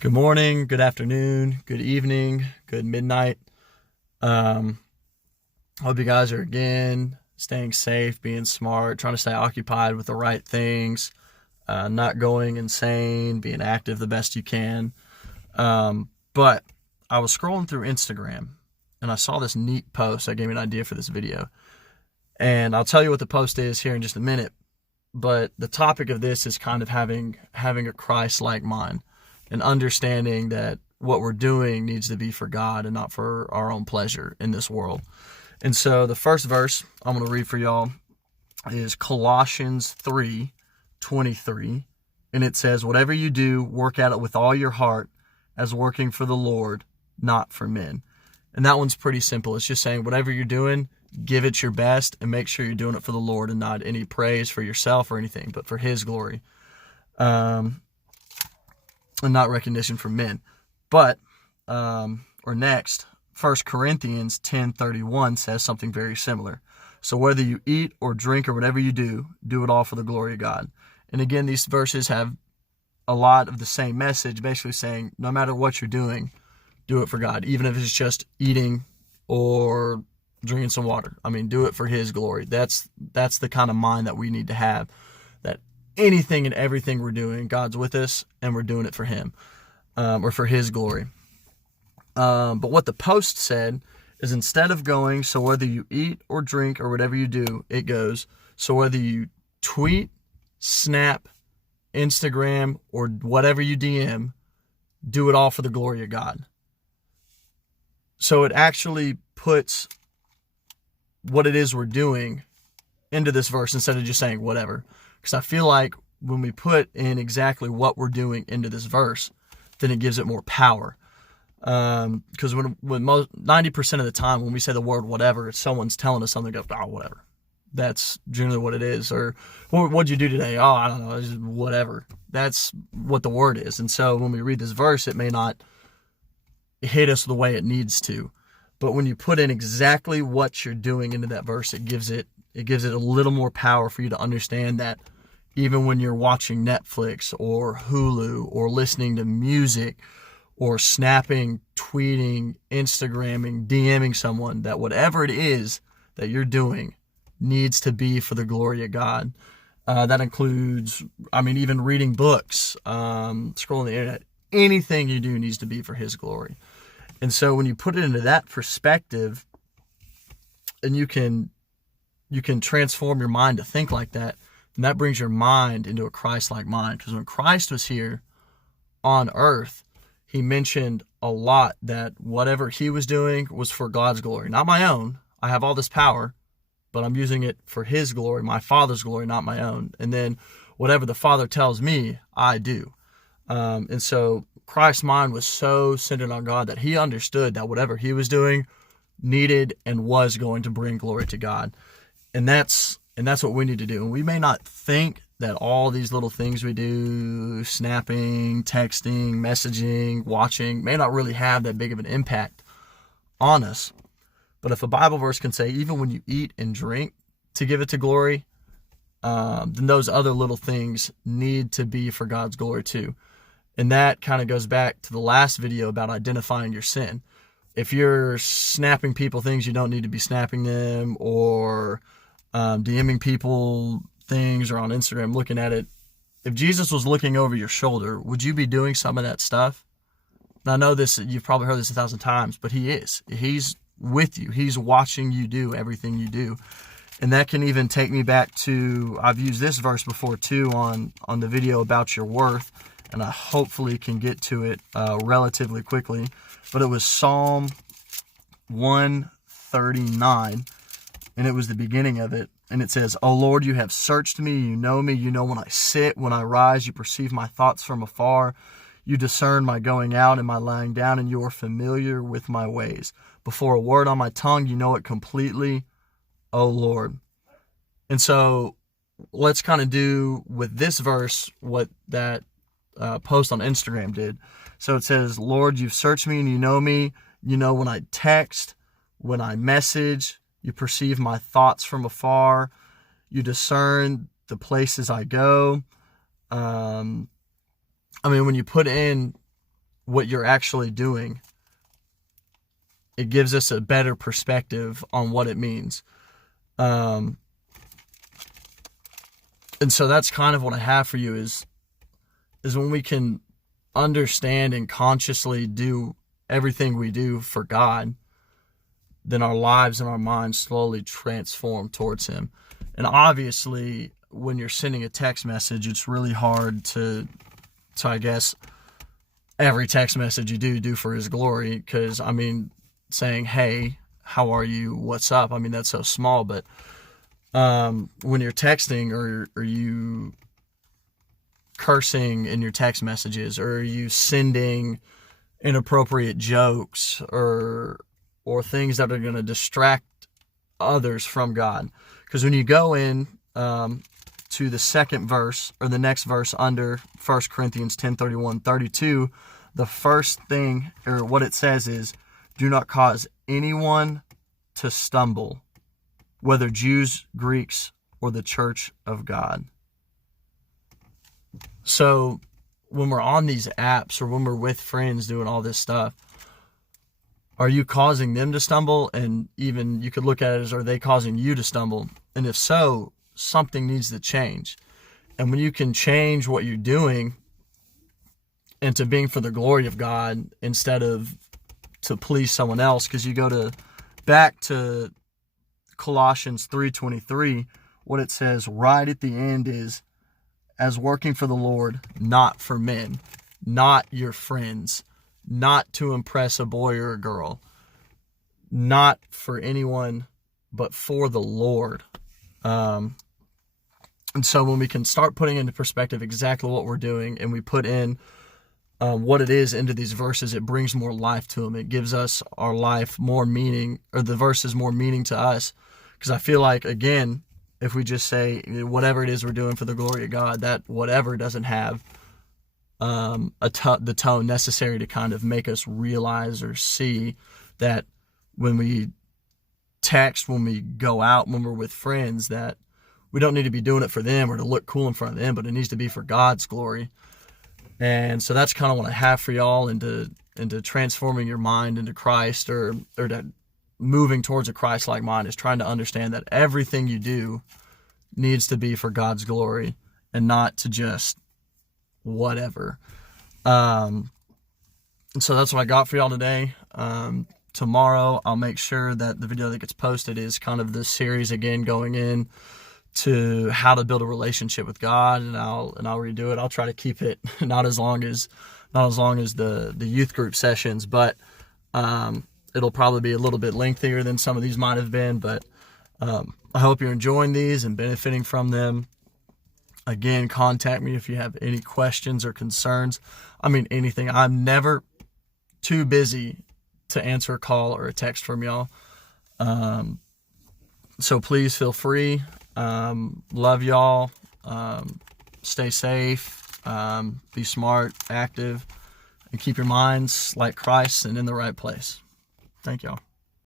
Good morning, good afternoon, good evening, good midnight. Hope you guys are again staying safe, being smart, trying to stay occupied with the right things, not going insane, being active the best you can. But I was scrolling through Instagram and I saw this neat post that gave me an idea for this video. And I'll tell you what the post is here in just a minute. But the topic of this is kind of having a Christ-like mind and understanding that what we're doing needs to be for God and not for our own pleasure in this world. And so the first verse I'm going to read for y'all is Colossians 3:23, and it says, "Whatever you do, work at it with all your heart, as working for the Lord, not for men." And that one's pretty simple. It's just saying whatever you're doing, give it your best and make sure you're doing it for the Lord and not any praise for yourself or anything, but for His glory. And not recognition from men. But, or next, 1 Corinthians 10:31 says something very similar. "So whether you eat or drink or whatever you do, do it all for the glory of God." And again, these verses have a lot of the same message, basically saying no matter what you're doing, do it for God. Even if it's just eating or drinking some water. I mean, do it for His glory. That's the kind of mind that we need to have. That anything and everything we're doing, God's with us and we're doing it for Him, or for His glory. But what the post said is, instead of going, "So whether you eat or drink or whatever you do," it goes, "So whether you tweet, snap, Instagram, or whatever you DM, do it all for the glory of God." So it actually puts what it is we're doing into this verse instead of just saying whatever. Because I feel like when we put in exactly what we're doing into this verse, then it gives it more power. Because when 90% of the time when we say the word whatever, it's someone's telling us something, go, "Oh, whatever." That's generally what it is. Or, "What'd you do today?" "Oh, I don't know, it's just whatever." That's what the word is. And so when we read this verse, it may not hit us the way it needs to. But when you put in exactly what you're doing into that verse, it gives it a little more power for you to understand that even when you're watching Netflix or Hulu or listening to music or snapping, tweeting, Instagramming, DMing someone, that whatever it is that you're doing needs to be for the glory of God. That includes, even reading books, scrolling the internet. Anything you do needs to be for His glory. And so when you put it into that perspective, and you can transform your mind to think like that, and that brings your mind into a Christ-like mind. Because when Christ was here on earth, He mentioned a lot that whatever He was doing was for God's glory, not my own. I have all this power, but I'm using it for His glory, my Father's glory, not my own. And then whatever the Father tells me, I do. And so Christ's mind was so centered on God that He understood that whatever He was doing needed and was going to bring glory to God. And that's what we need to do. And we may not think that all these little things we do, snapping, texting, messaging, watching, may not really have that big of an impact on us. But if a Bible verse can say, even when you eat and drink to give it to glory, then those other little things need to be for God's glory too. And that kind of goes back to the last video about identifying your sin. If you're snapping people things you don't need to be snapping them, or DMing people things, or on Instagram looking at it, if Jesus was looking over your shoulder, would you be doing some of that stuff? And I know this, you've probably heard this 1,000 times, but He is. He's with you. He's watching you do everything you do. And that can even take me back to, I've used this verse before too on the video about your worth, and I hopefully can get to it relatively quickly. But it was Psalm 139, and it was the beginning of it. And it says, "O Lord, you have searched me, you know me, you know when I sit, when I rise, you perceive my thoughts from afar. You discern my going out and my lying down, and you are familiar with my ways. Before a word on my tongue, you know it completely, O Lord." And so let's kind of do with this verse what that post on Instagram did. So it says, "Lord, you've searched me and you know me. You know when I text, when I message, you perceive my thoughts from afar. You discern the places I go." When you put in what you're actually doing, it gives us a better perspective on what it means. And so that's kind of what I have for you is when we can understand and consciously do everything we do for God, then our lives and our minds slowly transform towards Him. And obviously, when you're sending a text message, it's really hard to I guess, every text message you do for His glory. Because, I mean, saying, hey, how are you? What's up? I mean, that's so small. But when you're texting, or are you cursing in your text messages, or are you sending inappropriate jokes or things that are going to distract others from God? Because when you go in to the second verse, or the next verse under 1 Corinthians 10:31-32, the first thing, or what it says is, do not cause anyone to stumble, whether Jews, Greeks, or the church of God. So when we're on these apps, or when we're with friends doing all this stuff, are you causing them to stumble? And even you could look at it as, are they causing you to stumble? And if so, something needs to change. And when you can change what you're doing into being for the glory of God instead of to please someone else, because you go back to Colossians 3:23, what it says right at the end is, as working for the Lord, not for men, not your friends, not to impress a boy or a girl, not for anyone, but for the Lord. And so when we can start putting into perspective exactly what we're doing, and we put in what it is into these verses, it brings more life to them. It gives us our life more meaning, or the verses more meaning to us. Because I feel like, again, if we just say whatever it is we're doing for the glory of God, that whatever doesn't have the tone necessary to kind of make us realize or see that when we text, when we go out, when we're with friends, that we don't need to be doing it for them or to look cool in front of them, but it needs to be for God's glory. And so that's kind of what I have for y'all into transforming your mind into Christ, or to moving towards a Christ-like mind, is trying to understand that everything you do needs to be for God's glory and not to just whatever. And so that's what I got for y'all today. Tomorrow I'll make sure that the video that gets posted is kind of this series again, going in to how to build a relationship with God, and I'll redo it. I'll try to keep it not as long as the youth group sessions, but it'll probably be a little bit lengthier than some of these might have been. But I hope you're enjoying these and benefiting from them. Again, contact me if you have any questions or concerns. I mean, anything. I'm never too busy to answer a call or a text from y'all. So please feel free. Love y'all. Stay safe. Be smart, active, and keep your minds like Christ and in the right place. Thank y'all.